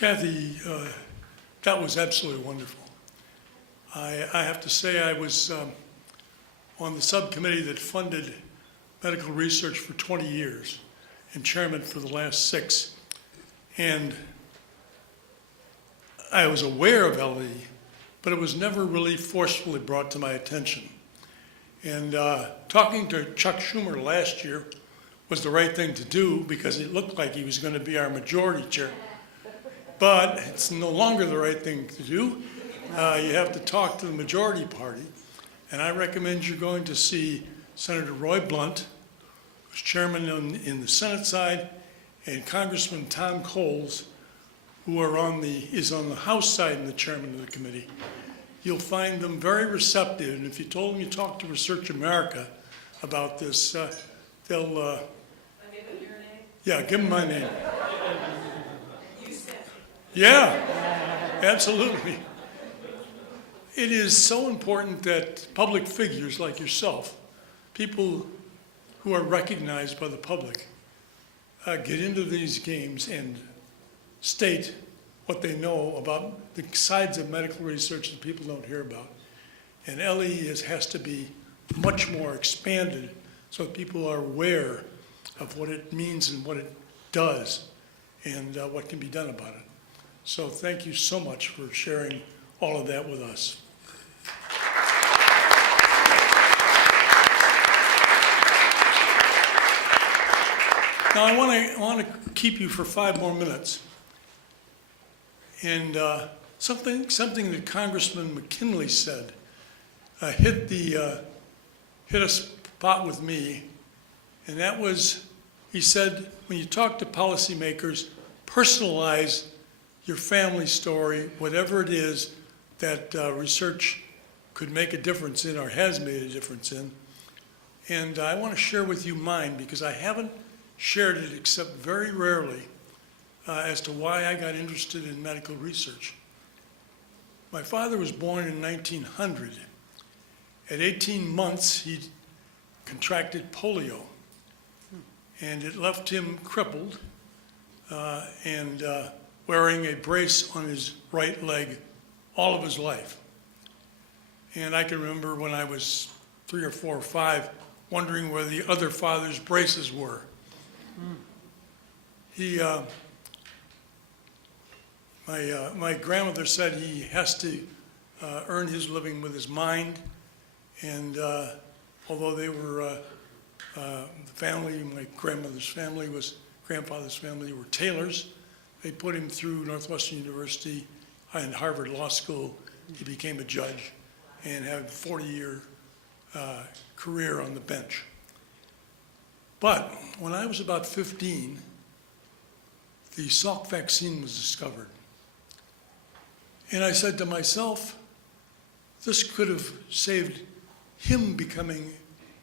Kathy, that was absolutely wonderful. I have to say I was on the subcommittee that funded medical research for 20 years and chairman for the last 6. And I was aware of LE, but it was never really forcefully brought to my attention. And talking to Chuck Schumer last year was the right thing to do because it looked like he was going to be our majority chair. But it's no longer the right thing to do. You have to talk to the majority party. And I recommend you going to see Senator Roy Blunt, who's chairman in the Senate side, and Congressman Tom Coles, who is on the House side and the chairman of the committee. You'll find them very receptive, and if you told them you talked to Research America about this, they'll. I give them your name? Yeah, give them my name. You said. Yeah, absolutely. It is so important that public figures like yourself, people who are recognized by the public, get into these games and state what they know about the sides of medical research that people don't hear about. And LE has to be much more expanded so that people are aware of what it means and what it does and what can be done about it. So thank you so much for sharing all of that with us. Now I want to keep you for 5 more minutes. And something that Congressman McKinley said hit a spot with me, and that was, he said, when you talk to policymakers, personalize your family story, whatever it is that research could make a difference in or has made a difference in. And I want to share with you mine because I haven't shared it except very rarely. As to why I got interested in medical research. My father was born in 1900. At 18 months, he contracted polio, and it left him crippled and wearing a brace on his right leg all of his life. And I can remember when I was 3 or 4 or 5, wondering where the other father's braces were. My grandmother said he has to earn his living with his mind, and although they were the family, my grandfather's family were tailors. They put him through Northwestern University and Harvard Law School. He became a judge and had a 40-year career on the bench. But when I was about 15, the Salk vaccine was discovered. And I said to myself, this could have saved him becoming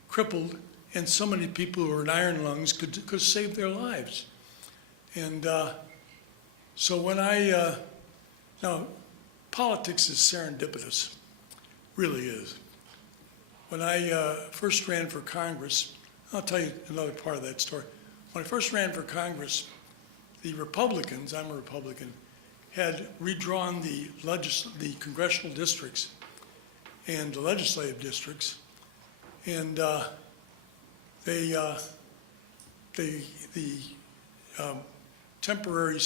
crippled, and so many people who are in iron lungs could save their lives. And so when now politics is serendipitous, really is. When I first ran for Congress, I'll tell you another part of that story. When I first ran for Congress, the Republicans, I'm a Republican, had redrawn the congressional districts and the legislative districts, and the temporary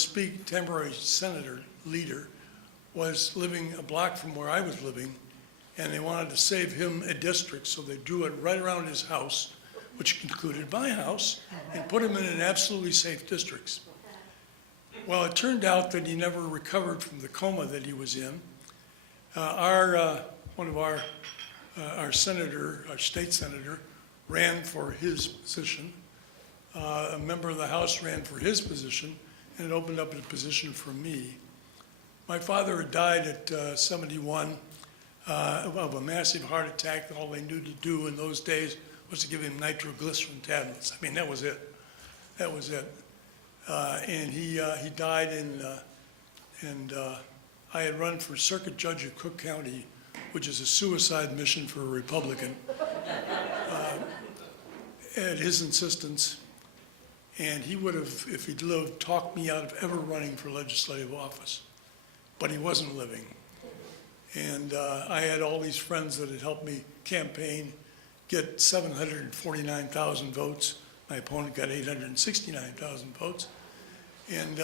senator leader was living a block from where I was living, and they wanted to save him a district, so they drew it right around his house, which included my house, and put him in an absolutely safe districts. Well, it turned out that he never recovered from the coma that he was in. One of our state senator, ran for his position. A member of the House ran for his position, and it opened up a position for me. My father had died at 71 of a massive heart attack. All they knew to do in those days was to give him nitroglycerin tablets. I mean, that was it. That was it. And he died, and I had run for circuit judge of Cook County, which is a suicide mission for a Republican, at his insistence. And he would have, if he'd lived, talked me out of ever running for legislative office. But he wasn't living. And I had all these friends that had helped me campaign, get 749,000 votes. My opponent got 869,000 votes. And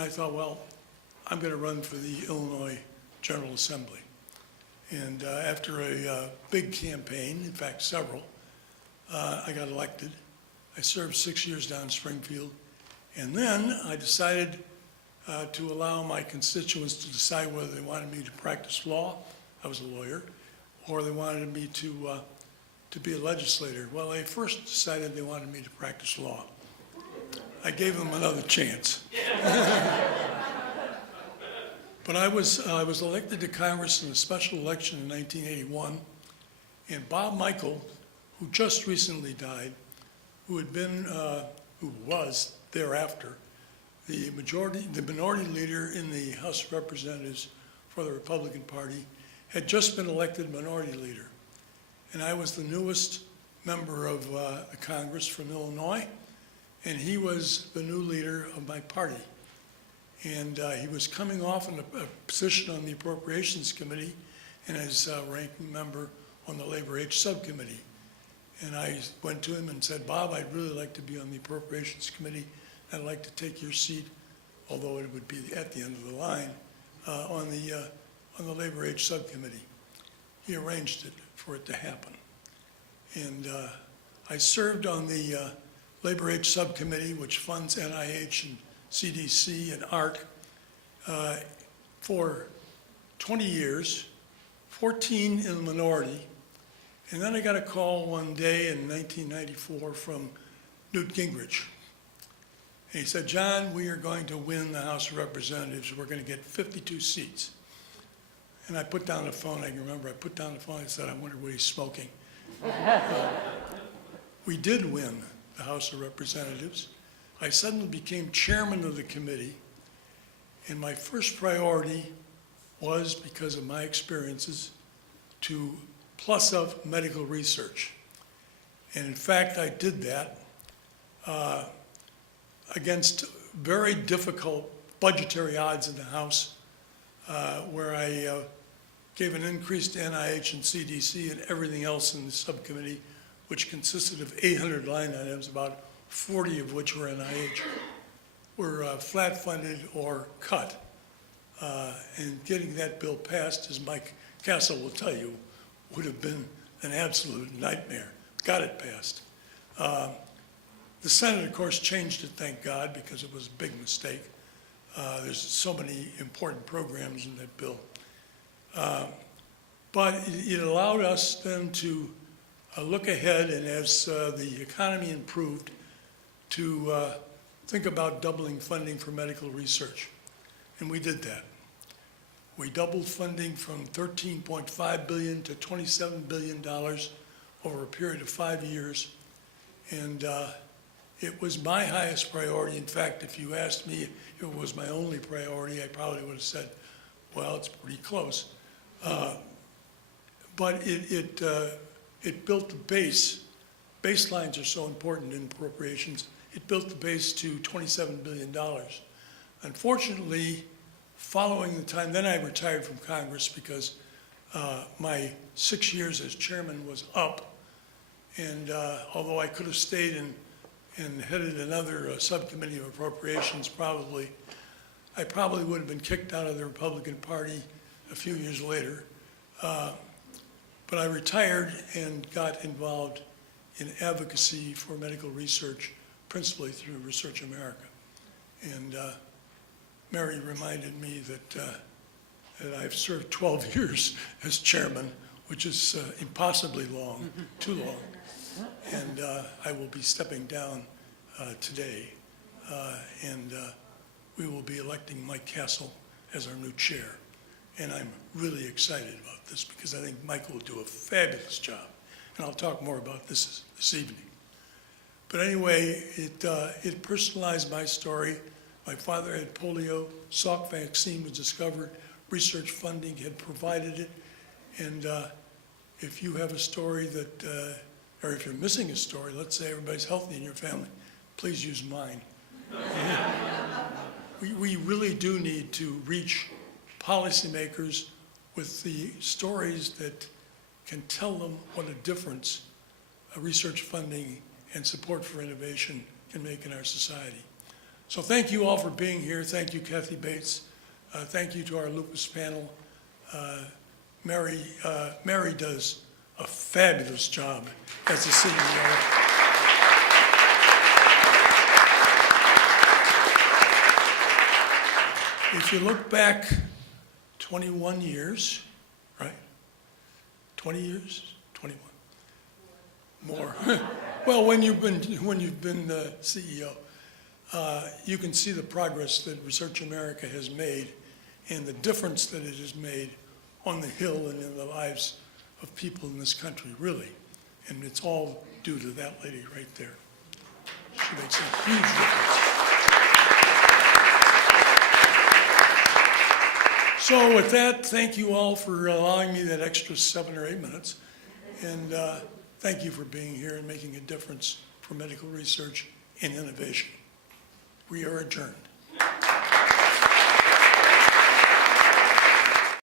I thought, well, I'm going to run for the Illinois General Assembly. And after a big campaign, in fact, several, I got elected. I served 6 years down in Springfield. And then I decided to allow my constituents to decide whether they wanted me to practice law. I was a lawyer. Or they wanted me to be a legislator. Well, they first decided they wanted me to practice law. I gave them another chance. But I was elected to Congress in a special election in 1981, and Bob Michel, who just recently died, who was thereafter the minority leader in the House of Representatives for the Republican Party, had just been elected minority leader. And I was the newest member of the Congress from Illinois, and he was the new leader of my party. And he was coming off in a position on the Appropriations Committee and as ranking member on the Labor H Subcommittee. And I went to him and said, Bob, I'd really like to be on the Appropriations Committee. I'd like to take your seat, although it would be at the end of the line, on the Labor H Subcommittee. He arranged it for it to happen. And I served on the Labor H Subcommittee, which funds NIH and CDC and ARC, for 20 years, 14 in the minority. And then I got a call one day in 1994 from Newt Gingrich. And he said, John, we are going to win the House of Representatives. We're going to get 52 seats. And I put down the phone. I can remember I put down the phone and said, I wonder what he's smoking. We did win the House of Representatives. I suddenly became chairman of the committee, and my first priority was, because of my experiences, to plus up medical research. And in fact, I did that against very difficult budgetary odds in the House, where I gave an increase to NIH and CDC and everything else in the subcommittee, which consisted of 800 line items, about 40 of which were NIH, were flat funded or cut. And getting that bill passed, as Mike Castle will tell you, would have been an absolute nightmare. Got it passed. The Senate, of course, changed it, thank God, because it was a big mistake. There's so many important programs in that bill. But it allowed us then to look ahead, and as the economy improved, to think about doubling funding for medical research. And we did that. We doubled funding from $13.5 billion to $27 billion over a period of 5 years. And it was my highest priority. In fact, if you asked me if it was my only priority, I probably would have said, well, it's pretty close. But it built the base. Baselines are so important in appropriations. It built the base to $27 billion. Unfortunately, following the time, then I retired from Congress because my 6 years as chairman was up. And although I could have stayed and headed another subcommittee of appropriations, I probably would have been kicked out of the Republican Party a few years later. But I retired and got involved in advocacy for medical research, principally through Research America. And Mary reminded me that I've served 12 years as chairman, which is impossibly long, too long. And I will be stepping down today. And we will be electing Mike Castle as our new chair. And I'm really excited about this because I think Mike will do a fabulous job. And I'll talk more about this evening. But anyway, it personalized my story. My father had polio, Salk vaccine was discovered, research funding had provided it. And if you have a story that, or if you're missing a story, let's say everybody's healthy in your family, please use mine. We really do need to reach policymakers with the stories that can tell them what a difference research funding and support for innovation can make in our society. So thank you all for being here. Thank you, Kathy Bates. Thank you to our Lupus panel. Mary does a fabulous job as the CEO. If you look back 21 years, right? 20 years? 21? More. Well, when you've been the CEO, you can see the progress that Research America has made and the difference that it has made on the Hill and in the lives of people in this country, really. And it's all due to that lady right there. She makes a huge difference. So with that, thank you all for allowing me that extra 7 or 8 minutes. And thank you for being here and making a difference for medical research and innovation. We are adjourned.